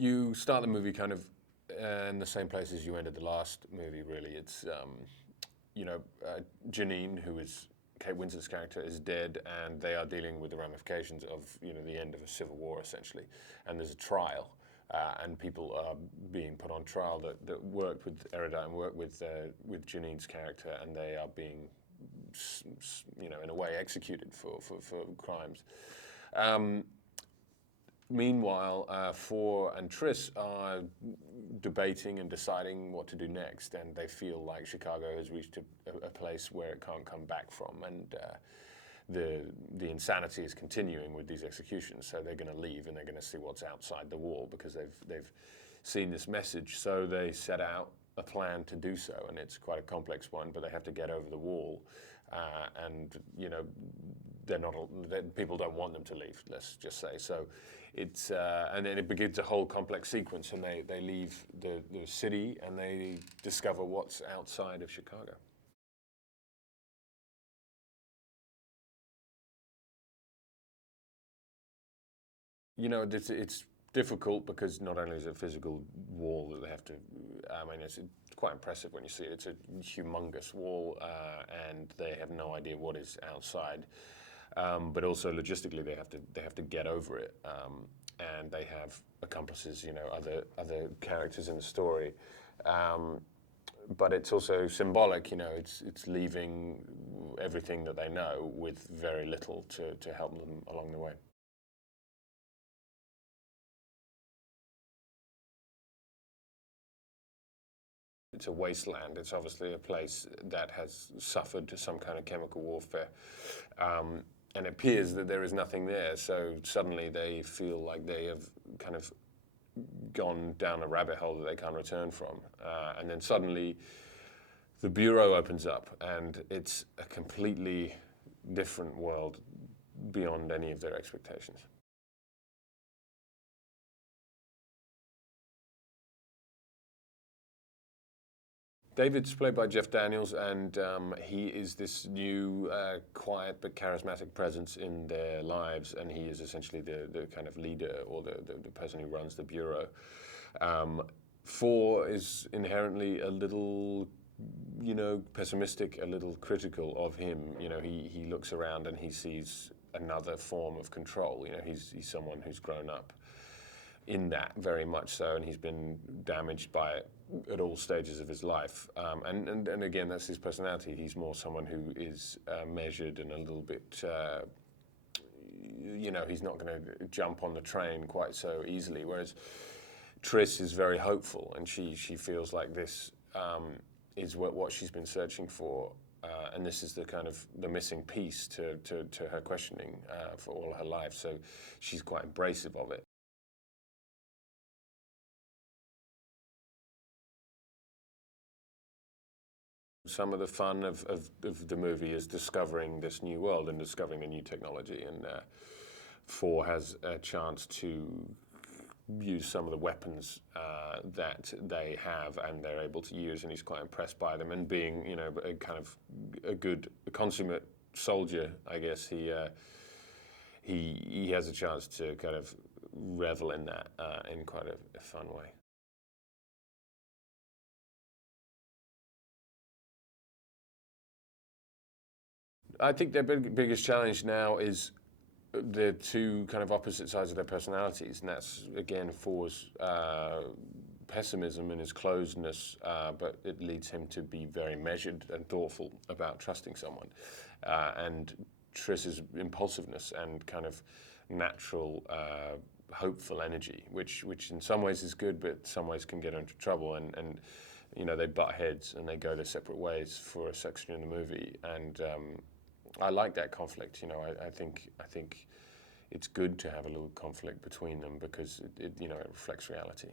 You start the movie kind of in the same place as you ended the last movie, really. It's, Janine, who is Kate Winslet's character, is dead, and they are dealing with the ramifications of, the end of a civil war, essentially. And there's a trial, and people are being put on trial that worked with Erudite and worked with Janine's character, and they are being, in a way, executed for crimes. Meanwhile, Four and Tris are debating and deciding what to do next, and they feel like Chicago has reached a place where it can't come back from, and the insanity is continuing with these executions. So they're going to leave, and they're going to see what's outside the wall because they've seen this message. So they set out a plan to do so, and it's quite a complex one. But they have to get over the wall, and people don't want them to leave. Let's just say so. It's and then it begins a whole complex sequence, and they leave the city, and they discover what's outside of Chicago. It's difficult because not only is it a physical wall that they have to, it's quite impressive when you see it. It's a humongous wall, and they have no idea what is outside. But also logistically, they have to get over it, and they have accomplices, other characters in the story. But it's also symbolic, it's leaving everything that they know with very little to help them along the way. It's a wasteland. It's obviously a place that has suffered some kind of chemical warfare. And it appears that there is nothing there, so suddenly they feel like they have kind of gone down a rabbit hole that they can't return from. And then suddenly the Bureau opens up, and it's a completely different world beyond any of their expectations. David's played by Jeff Daniels, and he is this new, quiet but charismatic presence in their lives, and he is essentially the kind of leader or the person who runs the Bureau. Four is inherently a little, pessimistic, a little critical of him. He looks around and he sees another form of control. He's someone who's grown up in that very much so, and he's been damaged by it at all stages of his life. And again, that's his personality. He's more someone who is measured and a little bit, he's not going to jump on the train quite so easily. Whereas Tris is very hopeful, and she feels like this is what she's been searching for. And this is the kind of the missing piece to her questioning for all her life. So she's quite embracive of it. Some of the fun of the movie is discovering this new world and discovering the new technology, and Four has a chance to use some of the weapons that they have and they're able to use, and he's quite impressed by them. And being, a kind of a consummate soldier, I guess, he has a chance to kind of revel in that in quite a fun way. I think their biggest challenge now is the two kind of opposite sides of their personalities, and that's, again, Four's pessimism and his closedness, but it leads him to be very measured and thoughtful about trusting someone. And Tris's impulsiveness and kind of natural, hopeful energy, which in some ways is good, but some ways can get into trouble. And they butt heads and they go their separate ways for a section in the movie. And I like that conflict. I think it's good to have a little conflict between them because it reflects reality.